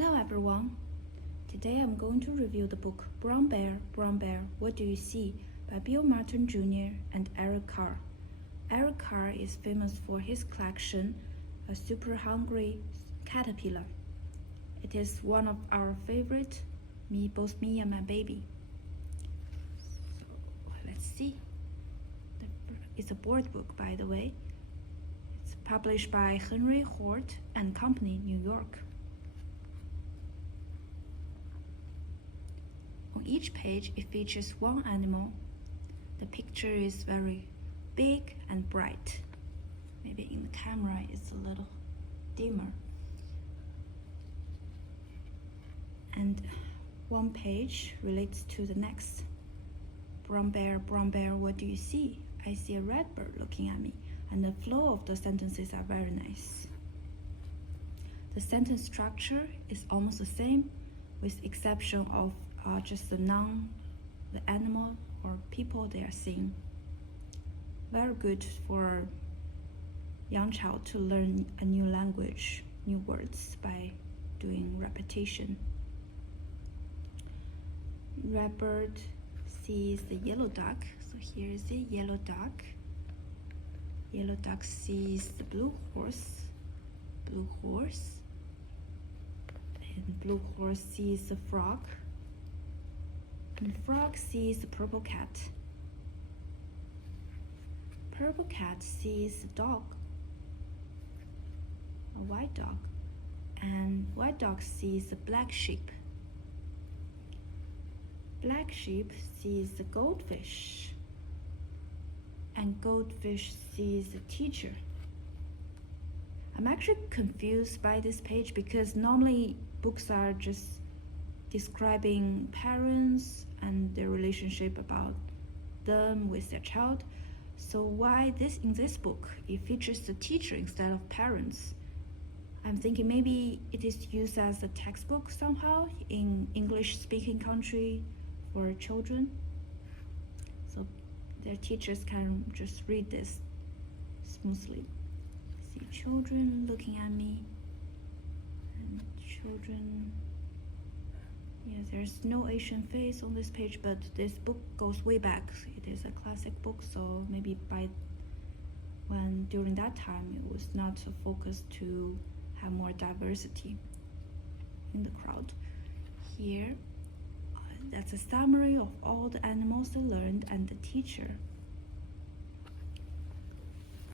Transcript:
Hello everyone! Today I'm going to review the book Brown Bear, What Do You See? By Bill Martin Jr. and Eric Carle. Eric Carle is famous for his collection, A Super Hungry Caterpillar. It is one of our favorite, both me and my baby. So let's see. It's a board book, by the way. It's published by Henry Hort and Company, New York. On each page, it features one animal. The picture is very big and bright. Maybe in the camera it's a little dimmer. And one page relates to the next. Brown bear, what do you see? I see a red bird looking at me. And the flow of the sentences are very nice. The sentence structure is almost the same, with exception of just the animal or people they are seeing. Very good for young child to learn a new language, new words by doing repetition. Red bird sees the yellow duck, so here is a yellow duck. Yellow duck sees the blue horse, and blue horse sees the frog. And the frog sees the purple cat. Purple cat sees the dog, a white dog. And white dog sees the black sheep. Black sheep sees the goldfish. And goldfish sees the teacher. I'm actually confused by this page because normally books are just describing parents and their relationship about them with their child. So why in this book it features the teacher instead of parents? I'm thinking maybe it is used as a textbook somehow in English speaking country for children. So their teachers can just read this smoothly. See children looking at me, and children. Yeah, there's no Asian face on this page, but this book goes way back. It is a classic book, so maybe during that time it was not a focus to have more diversity in the crowd. Here, that's a summary of all the animals I learned and the teacher